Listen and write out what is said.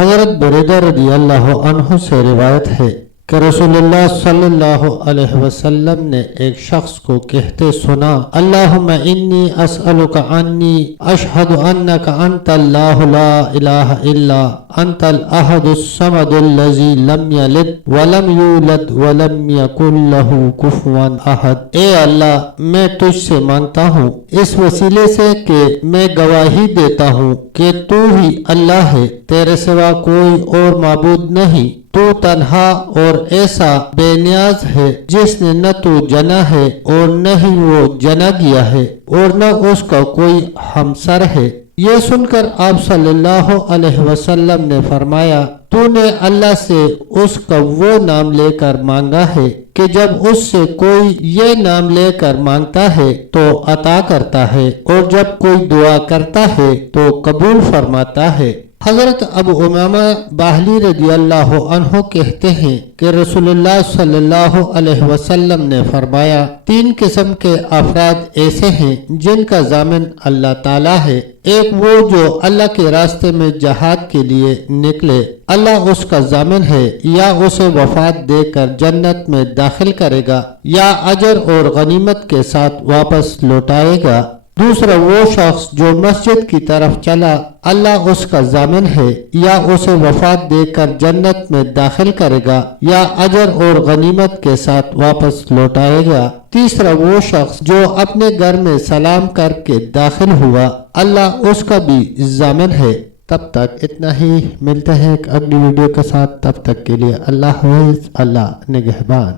حضرت بریدہ رضی اللہ عنہ سے روایت ہے کہ رسول اللہ صلی اللہ علیہ وسلم نے ایک شخص کو کہتے سنا، اللہم انی اسألک عنی اشہد انک انت اللہ لا الہ الا انت الاحد الصمد الذی لم یلد ولم یولد ولم یکن لہ کفوا احد۔ اے اللہ، میں تجھ سے مانگتا ہوں اس وسیلے سے کہ میں گواہی دیتا ہوں کہ تو ہی اللہ ہے، تیرے سوا کوئی اور معبود نہیں، تو تنہا اور ایسا بے نیاز ہے جس نے نہ تو جنا ہے اور نہ ہی وہ جنا گیا ہے اور نہ اس کا کوئی ہمسر ہے۔ یہ سن کر آپ صلی اللہ علیہ وسلم نے فرمایا، تو نے اللہ سے اس کا وہ نام لے کر مانگا ہے کہ جب اس سے کوئی یہ نام لے کر مانگتا ہے تو عطا کرتا ہے اور جب کوئی دعا کرتا ہے تو قبول فرماتا ہے۔ حضرت ابو امامہ باہلی رضی اللہ عنہ کہتے ہیں کہ رسول اللہ صلی اللہ علیہ وسلم نے فرمایا، تین قسم کے افراد ایسے ہیں جن کا ضامن اللہ تعالیٰ ہے۔ ایک وہ جو اللہ کے راستے میں جہاد کے لیے نکلے، اللہ اس کا ضامن ہے، یا اسے وفات دے کر جنت میں داخل کرے گا یا اجر اور غنیمت کے ساتھ واپس لوٹائے گا۔ دوسرا وہ شخص جو مسجد کی طرف چلا، اللہ اس کا ضامن ہے، یا اسے وفات دے کر جنت میں داخل کرے گا یا اجر اور غنیمت کے ساتھ واپس لوٹائے گا۔ تیسرا وہ شخص جو اپنے گھر میں سلام کر کے داخل ہوا، اللہ اس کا بھی ضامن ہے۔ تب تک اتنا ہی، ملتے ہیں ایک اگلی ویڈیو کے ساتھ، تب تک کے لیے اللہ حافظ، اللہ نگہبان۔